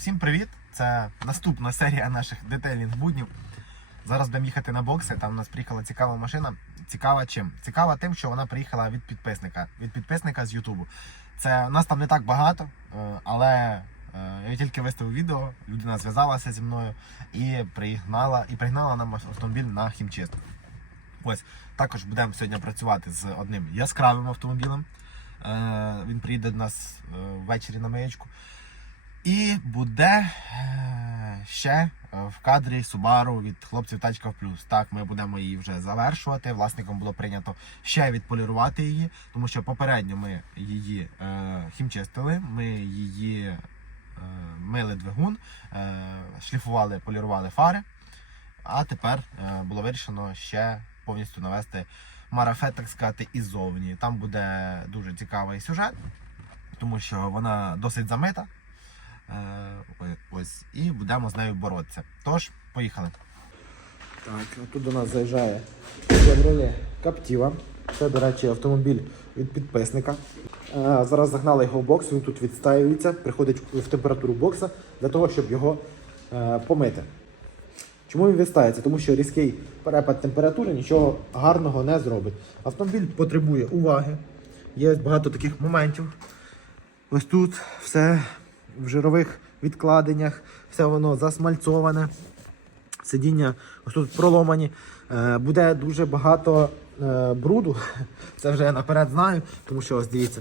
Всім привіт! Це наступна серія наших детейлінг буднів. Зараз будемо їхати на бокси. Там у нас приїхала цікава машина. Цікава чим? Цікава тим, що вона приїхала від підписника. Від підписника з Ютубу. Це нас там не так багато, е, але е, я тільки виставив відео, людина зв'язалася зі мною і пригнала, і пригнала нам автомобіль на хімчистку. Ось також будемо сьогодні працювати з одним яскравим автомобілем. Е, Він приїде до нас ввечері на маячку. І буде е, ще е, в кадрі Subaru від хлопців Тачка в плюс. Так, ми будемо її вже завершувати. Власником було прийнято ще відполірувати її, тому що попередньо ми її е, хімчистили, ми її е, мили двигун, е, шліфували, полірували фари. А тепер е, було вирішено ще повністю навести марафет, так сказати, іззовні. Там буде дуже цікавий сюжет, тому що вона досить замита. Ось, і будемо з нею боротися. Тож, поїхали. Так, тут до нас заїжджає Chevrolet Captiva. Це, до речі, автомобіль від підписника. Е, Зараз загнали його в бокс, він тут відстаюється, приходить в температуру бокса для того, щоб його е, помити. Чому він відстається? Тому що різкий перепад температури нічого гарного не зробить. Автомобіль потребує уваги. Є багато таких моментів. Ось тут все в жирових відкладеннях, все воно засмальцоване. Сидіння ось тут проломані. Е, Буде дуже багато е, бруду. Це вже я наперед знаю, тому що ось дивіться,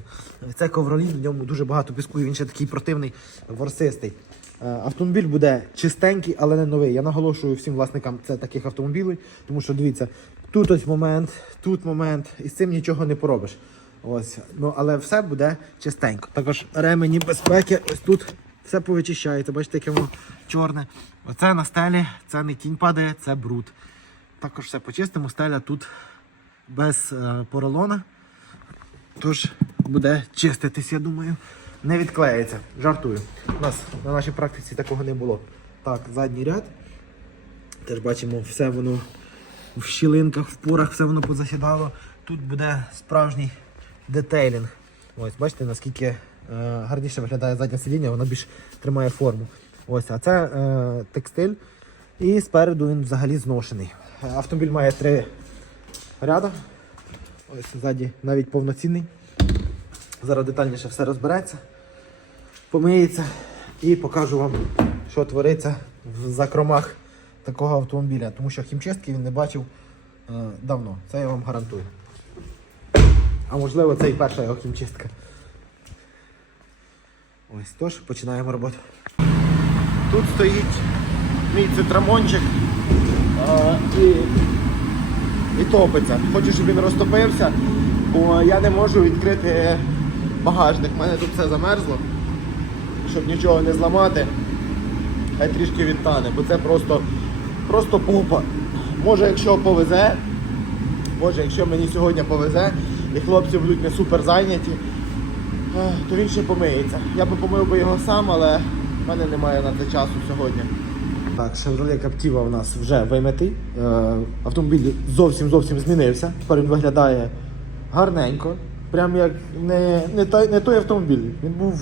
це ковролін, в ньому дуже багато піску, і він ще такий противний, ворсистий. Е, Автомобіль буде чистенький, але не новий. Я наголошую всім власникам це таких автомобілів, тому що дивіться, тут ось момент, тут момент, і з цим нічого не поробиш. Ось, ну але все буде чистенько. Також ремені безпеки, ось тут все повичищається. Бачите, яке воно чорне. Оце на стелі, це не тінь падає, це бруд. Також все почистимо, стеля тут без е, поролона. Тож буде чиститись, я думаю. Не відклеїться. Жартую. У нас на нашій практиці такого не було. Так, задній ряд. Теж бачимо, все воно в щілинках, в порах, все воно позасідало. Тут буде справжній детейлінг. Ось, бачите, наскільки гарніше виглядає заднє сидіння, воно більш тримає форму. Ось, а це е, текстиль. І спереду він взагалі зношений. Е, Автомобіль має три ряда. Ось ззаді навіть повноцінний. Зараз детальніше все розбереться, помиється і покажу вам, що твориться в закромах такого автомобіля. Тому що хімчистки він не бачив е, давно. Це я вам гарантую. А можливо, це і перша його хімчистка. Ось тож, починаємо роботу. Тут стоїть мій цитрамончик а, і, і топиться. Хочу, щоб він розтопився, бо я не можу відкрити багажник. У мене тут все замерзло, щоб нічого не зламати. Хай трішки відтане, бо це просто, просто попа. Може, якщо повезе, може, якщо мені сьогодні повезе і хлопці будуть не супер зайняті, то він ще помиється. Я би помив би його сам, але в мене немає на це часу сьогодні. Так, Chevrolet Captiva у нас вже вимитий. Е, Автомобіль зовсім зовсім змінився. Тепер він виглядає гарненько. Прям як не, не, той, не той автомобіль. Він був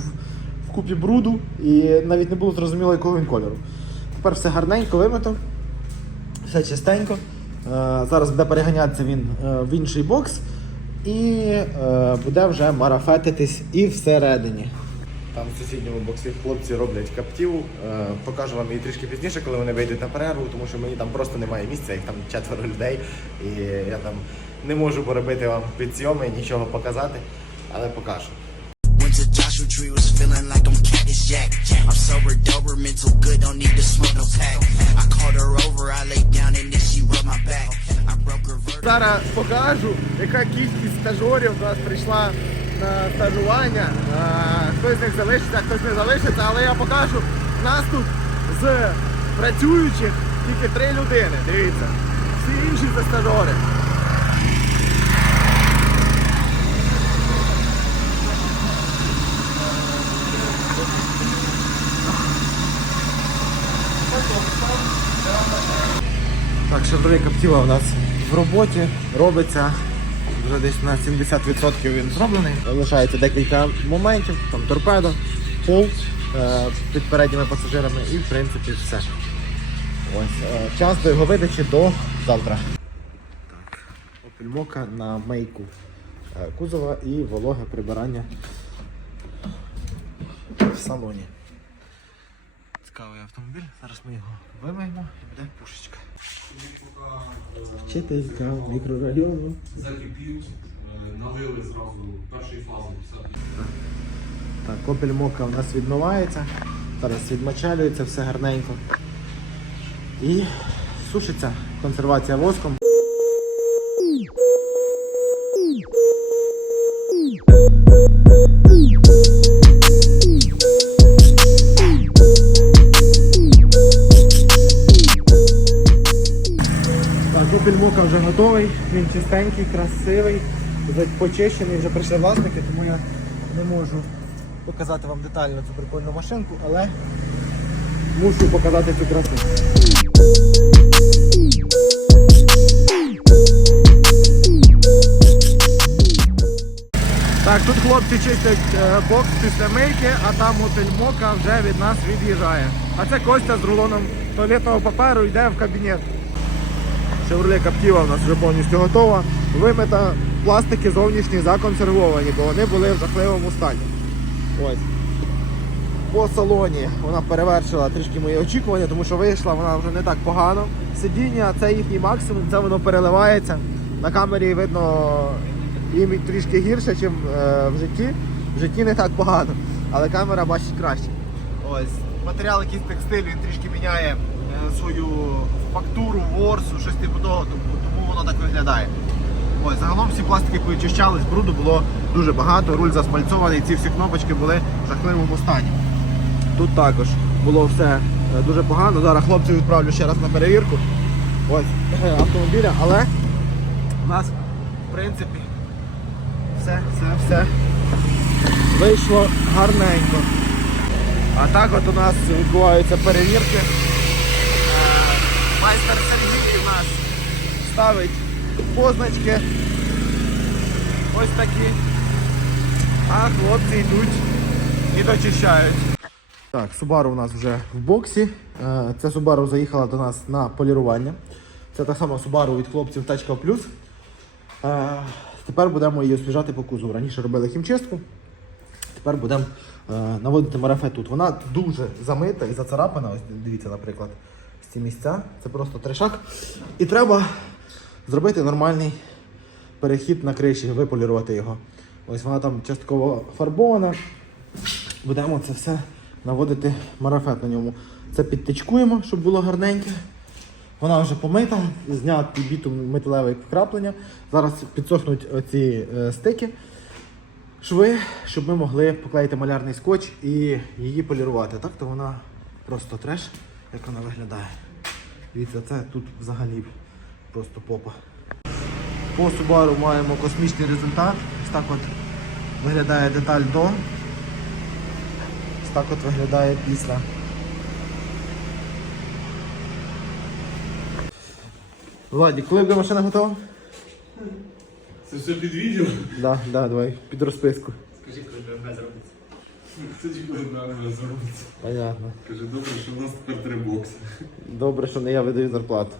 в купі бруду і навіть не було зрозуміло, якого він кольору. Тепер все гарненько вимито, все чистенько. Е, Зараз буде переганятися він е, в інший бокс і е, буде вже марафетитись і всередині. Там в сусідньому боксі хлопці роблять каптіву. Е, покажу вам її трішки пізніше, коли вони вийдуть на перерву, тому що мені там просто немає місця, їх там четверо людей. І я там не можу поробити вам підсйоми, нічого показати, але покажу. I'm Cactus Jack. I'm sober, dober, mental good, don't need to smoke no pack. I called her over, I laid Зараз покажу, яка кількість стажерів до нас прийшла на стажування. Хтось з них залишиться, хтось не залишиться, але я покажу. Нас тут з працюючих тільки три людини. Дивіться. Всі інші це стажери. Так, Chevrolet Captiva у нас в роботі робиться. Вже десь на 70% він зроблений. Залишається декілька моментів, там торпедо, пол е, під передніми пасажирами і в принципі все. Ось, е, час до його видачі до завтра. Так, Mokka на мейку е, кузова і вологе прибирання в салоні. Цікавий автомобіль. Зараз ми його вимиємо і буде пушечка. Вчителька мікрорайону. закипів, е, налили зразу першої фази. Так, копель мока у нас відмивається. Зараз відмочалюється все гарненько. І сушиться консервація воском. Готовий, він чистенький, красивий, почищений, вже прийшли власники, тому я не можу показати вам детально цю прикольну машинку, але мушу показати цю красу. Так, тут хлопці чистять е, бокс після мийки, а там Opel Mokka вже від нас від'їжджає. А це Костя з рулоном туалетного паперу йде в кабінет. Chevrolet Captiva у нас вже повністю готова. Вимита пластики зовнішні законсервовані, бо вони були в жахливому стані. Ось. По салоні вона перевершила трішки мої очікування, тому що вийшла вона вже не так погано. Сидіння це їхній максимум, це воно переливається. На камері видно їм трішки гірше, ніж в житті. В житті не так погано, але камера бачить краще. Ось. Матеріал якийсь текстиль, він трішки міняє е, свою фактуру, ворсу, щось типу того, тому, воно так виглядає. Ось, загалом всі пластики повичищались, бруду було дуже багато, руль засмальцований, ці всі кнопочки були в жахливому стані. Тут також було все е, дуже погано. Зараз хлопців відправлю ще раз на перевірку. Ось автомобіля, але у нас в принципі все, все, все вийшло гарненько. А так от у нас відбуваються перевірки. Е, Майстер Сергій у нас ставить позначки. Ось такі. А хлопці йдуть і дочищають. Так, Subaru у нас вже в боксі. Е, Ця Subaru заїхала до нас на полірування. Це та сама Subaru від хлопців Тачка Плюс. Е, Тепер будемо її освіжати по кузову. Раніше робили хімчистку. Тепер будемо е, наводити марафет тут. Вона дуже замита і зацарапана. Ось дивіться, наприклад, ці місця. Це просто трешак. І треба зробити нормальний перехід на криші, виполірувати його. Ось вона там частково фарбована. Будемо це все наводити марафет на ньому. Це підтичкуємо, щоб було гарненьке. Вона вже помита, зняти бітум металеве вкраплення. Зараз підсохнуть оці е, стики шви, щоб ми могли поклеїти малярний скотч і її полірувати. Так то вона просто треш, як вона виглядає. Дивіться, це тут взагалі просто попа. По Subaru маємо космічний результат. Ось так от виглядає деталь до. Ось так от виглядає після. Владик, коли буде машина готова? Це все під відео? Да, да, давай, під розписку. Скажи, коли БМВ зробиться. Тоді коли БМВ зробиться. Понятно. Каже, добре, що в нас тепер три бокси. Добре, що не я видаю зарплату.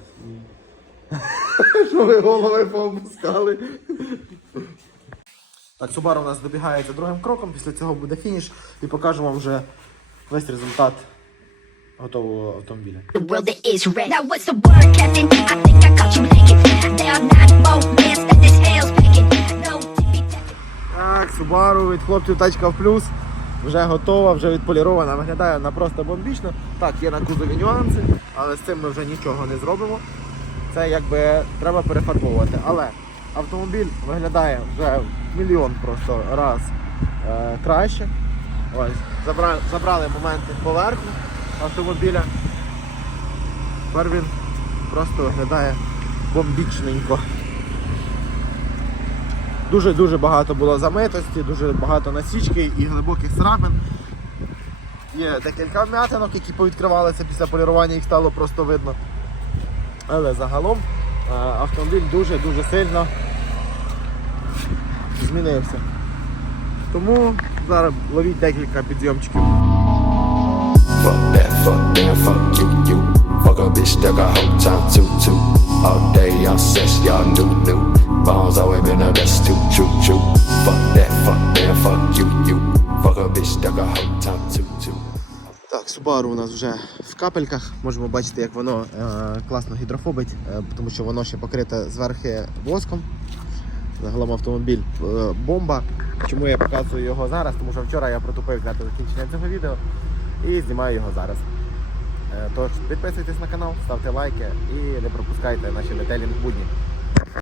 Що ви голови поопускали? Так, Subaru у нас добігає за другим кроком, після цього буде фініш і покажу вам вже весь результат готового автомобіля. Так, Subaru від хлопців тачка в плюс. Вже готова, вже відполірована, виглядає вона просто бомбічно. Так, є на кузові нюанси, але з цим ми вже нічого не зробимо. Це якби треба перефарбовувати. Але автомобіль виглядає вже мільйон просто раз е, краще. Ось, забрали, забрали моменти поверху автомобіля. Тепер він просто виглядає бомбічненько. Дуже-дуже багато було замитості, дуже багато насічки і глибоких царапин. Є декілька вм'ятинок, які повідкривалися після полірування, їх стало просто видно. Але загалом е, автомобіль дуже-дуже сильно змінився. Тому зараз ловіть декілька підйомчиків. Fuck that, fuck them, fuck you, you. Fuck a bitch that got whole time too, too. All day I'm sex, y'all new, new. Bones always been the best to true, true. Fuck that, fuck them, fuck you, you. Fuck a bitch that got whole time too, too. Так, Subaru у нас вже капельках. Можемо бачити, як воно е, класно гідрофобить, е, тому що воно ще покрите зверхи воском. Загалом автомобіль е, бомба. Чому я показую його зараз? Тому що вчора я протупив для закінчення цього відео і знімаю його зараз. Тож підписуйтесь на канал, ставте лайки і не пропускайте наші детелінг будні.